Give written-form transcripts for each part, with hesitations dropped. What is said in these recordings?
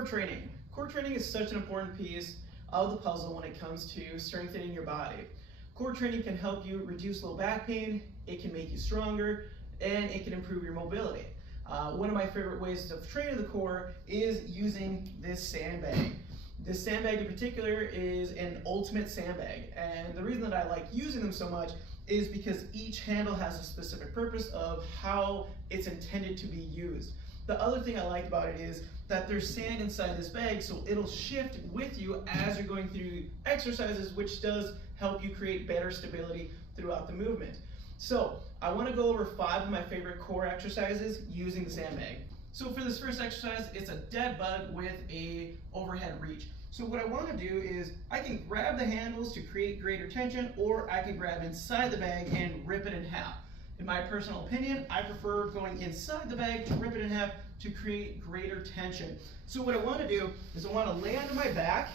Core training. Core training is such an important piece of the puzzle when it comes to strengthening your body. Core training can help you reduce low back pain, it can make you stronger, and it can improve your mobility. One of my favorite ways of training the core is using this sandbag. This sandbag in particular is an ultimate sandbag, and the reason that I like using them so much is because each handle has a specific purpose of how it's intended to be used. The other thing I like about it is that there's sand inside this bag, so it'll shift with you as you're going through exercises, which does help you create better stability throughout the movement. So I want to go over 5 of my favorite core exercises using the sandbag. So for this first exercise, it's a dead bug with a overhead reach. So what I want to do is I can grab the handles to create greater tension, or I can grab inside the bag and rip it in half. In my personal opinion, I prefer going inside the bag to rip it in half to create greater tension. So what I want to do is I want to lay onto my back.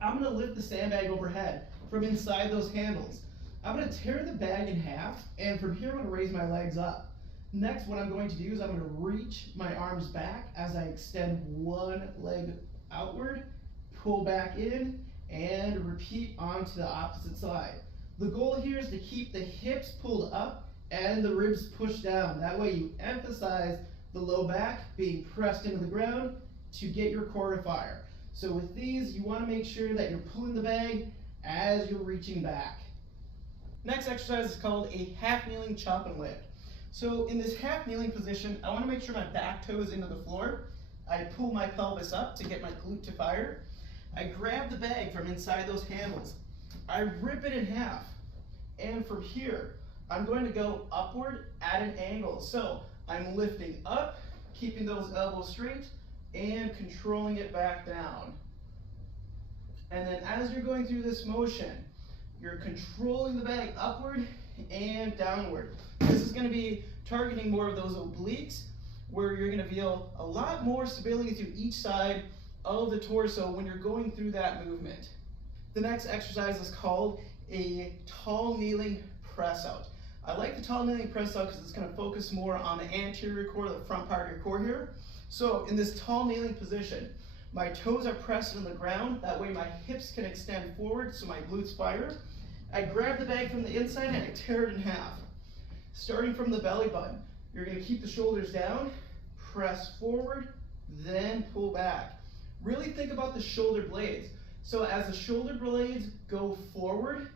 I'm going to lift the sandbag overhead from inside those handles. I'm going to tear the bag in half, and from here I'm going to raise my legs up. Next, what I'm going to do is I'm going to reach my arms back as I extend one leg outward, pull back in, and repeat onto the opposite side. The goal here is to keep the hips pulled up and the ribs pushed down. That way you emphasize the low back being pressed into the ground to get your core to fire. So with these, you want to make sure that you're pulling the bag as you're reaching back. Next exercise is called a half kneeling chop and lift. So in this half kneeling position, I want to make sure my back toe is into the floor. I pull my pelvis up to get my glute to fire. I grab the bag from inside those handles. I rip it in half. And from here, I'm going to go upward at an angle. So I'm lifting up, keeping those elbows straight, and controlling it back down. And then as you're going through this motion, you're controlling the bag upward and downward. This is going to be targeting more of those obliques, where you're going to feel a lot more stability through each side of the torso when you're going through that movement. The next exercise is called a tall kneeling press out. I like the tall kneeling press out because it's going to focus more on the anterior core, the front part of your core here. So in this tall kneeling position, my toes are pressed on the ground. That way my hips can extend forward so my glutes fire. I grab the bag from the inside and I tear it in half. Starting from the belly button, you're going to keep the shoulders down, press forward, then pull back. Really think about the shoulder blades. So as the shoulder blades go forward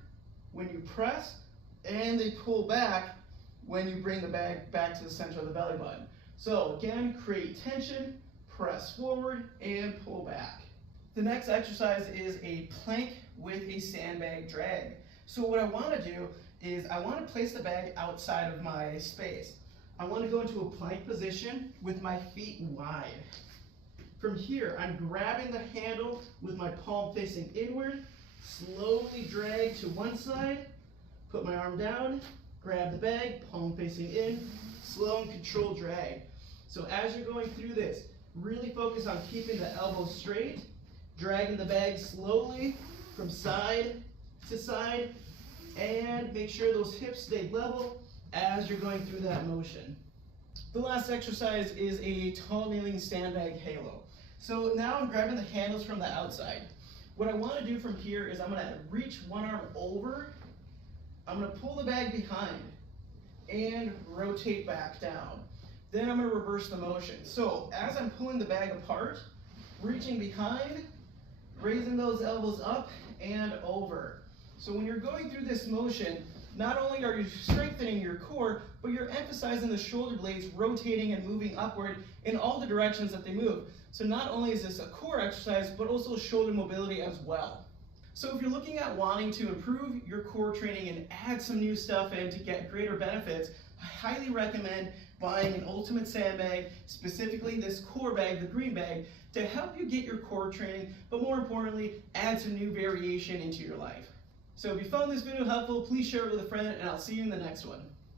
when you press, and they pull back when you bring the bag back to the center of the belly button. So again, create tension, press forward, and pull back. The next exercise is a plank with a sandbag drag. So what I want to do is I want to place the bag outside of my space. I want to go into a plank position with my feet wide. From here, I'm grabbing the handle with my palm facing inward, slowly drag to one side, put my arm down, grab the bag, palm facing in, slow and controlled drag. So as you're going through this, really focus on keeping the elbows straight, dragging the bag slowly from side to side, and make sure those hips stay level as you're going through that motion. The last exercise is a tall kneeling sandbag halo. So now I'm grabbing the handles from the outside. What I want to do from here is I'm going to reach one arm over, I'm going to pull the bag behind, and rotate back down. Then I'm going to reverse the motion. So as I'm pulling the bag apart, reaching behind, raising those elbows up and over. So when you're going through this motion, not only are you strengthening your core, but you're emphasizing the shoulder blades rotating and moving upward in all the directions that they move. So not only is this a core exercise, but also shoulder mobility as well. So if you're looking at wanting to improve your core training and add some new stuff in to get greater benefits, I highly recommend buying an ultimate sandbag, specifically this core bag, the green bag, to help you get your core training, but more importantly, add some new variation into your life. So if you found this video helpful, please share it with a friend, and I'll see you in the next one.